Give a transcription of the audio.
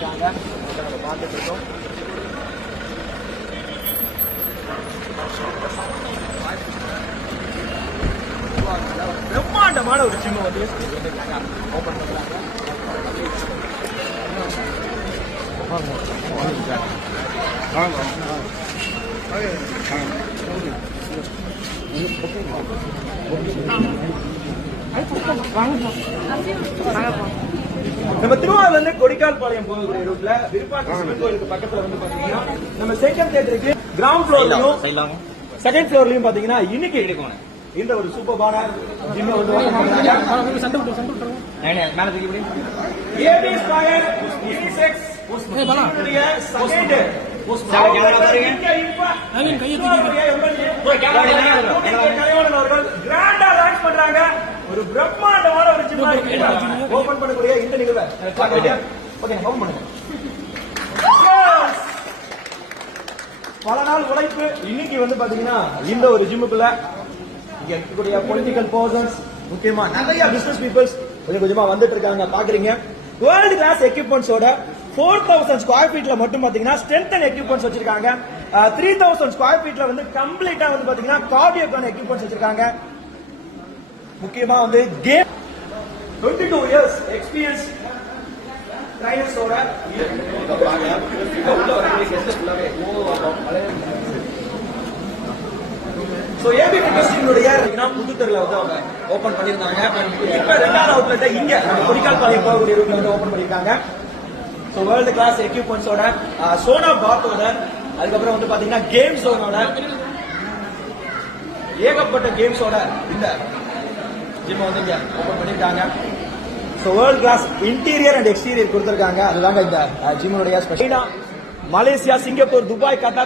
பண்ணியிருக்காங்க அதை நம்ம பார்த்துட்டு இருக்கோம் பிரம்மாண்டமான ஒரு ஜிம் வந்து ஓபன் பண்றாங்க நம்ம திருவாரூர்ல இருந்து கொடிக்கால் பாளையம் போகக்கூடிய ரூட்ல விருப்பாக்கம் சிவன் கோயிலுக்கு பக்கத்துல வந்து பாத்தீங்கன்னா நம்ம செகண்ட் தேட்டருக்கு கிரவுண்ட் ஃப்ளோர்லயும் செகண்ட் ஃப்ளோர்லயும் பாத்தீங்கன்னா இன்னைக்கு இந்த ஒரு சூப்பர்பான ஜிம் வந்து ஸ்கொயர் யூனிசெக்ஸ் பண்றாங்க. ஒரு பிரம்மாண்டமான ஓபன் பண்ணக்கூடிய இந்த நிகழ்வை. ஓகே ஓபன் பண்ணுங்க. பல நாள் உழைப்பு. இன்னைக்கு வந்து பாத்தீங்கன்னா இந்த ஒரு ஜிம்முக்குள்ள இங்க இருக்கக்கூடிய பொலிட்டிக்கல் பர்சன்ஸ் முக்கியமா நிறைய பிசினஸ் பீப்புள்ஸ் கொஞ்சம் கொஞ்சமா வந்துட்டு இருக்காங்க. பாக்குறீங்க வேர்ல்டு கிளாஸ் எக்யூப்மெண்ட்ஸோட ஃபோர் தௌசண்ட் ஸ்கொயர் ஃபீட்ல மட்டும் பாத்தீங்கன்னா ஸ்ட்ரென்த் அண்ட் எக்யூப்மெண்ட்ஸ் வச்சிருக்காங்க. த்ரீ தௌசண்ட் ஸ்கொயர் ஃபீட்ல வந்து கம்ப்ளீட்டா வந்து பாத்தீங்கன்னா கார்டியோக்கான எக்யூப்மெண்ட்ஸ் வச்சிருக்காங்க. முக்கியமா வந்து came twenty two years experience ட்ரைனர்ஸோட so AB ஃபிட்னஸ்னுடைய புது தெருல வந்து அவங்க ஓப்பன் பண்ணியிருந்தாங்க. இப்போ ரெண்டாவது அவுட்லெட் இங்க நம்ம கொடிக்கால் பாளையம் போகக்கூடிய ரூட்ல வந்து ஓப்பன் பண்ணிருக்காங்க ஸோ வேர்ல்டு கிளாஸ் எக்யூப்மெண்ட்ஸோட சோனா பாத்தோட அதுக்கப்புறம் வந்து பாத்தீங்கன்னா கேம் ஜோனோட ஏகப்பட்ட கேம்ஸோட இந்த ஜிம் வந்து இங்க ஓபன் பண்ணிருக்காங்க. So world class interior and exterior கொடுத்திருக்காங்க. அதுதாங்க இந்த ஜிம்முடைய special Malaysia Singapore Dubai Qatar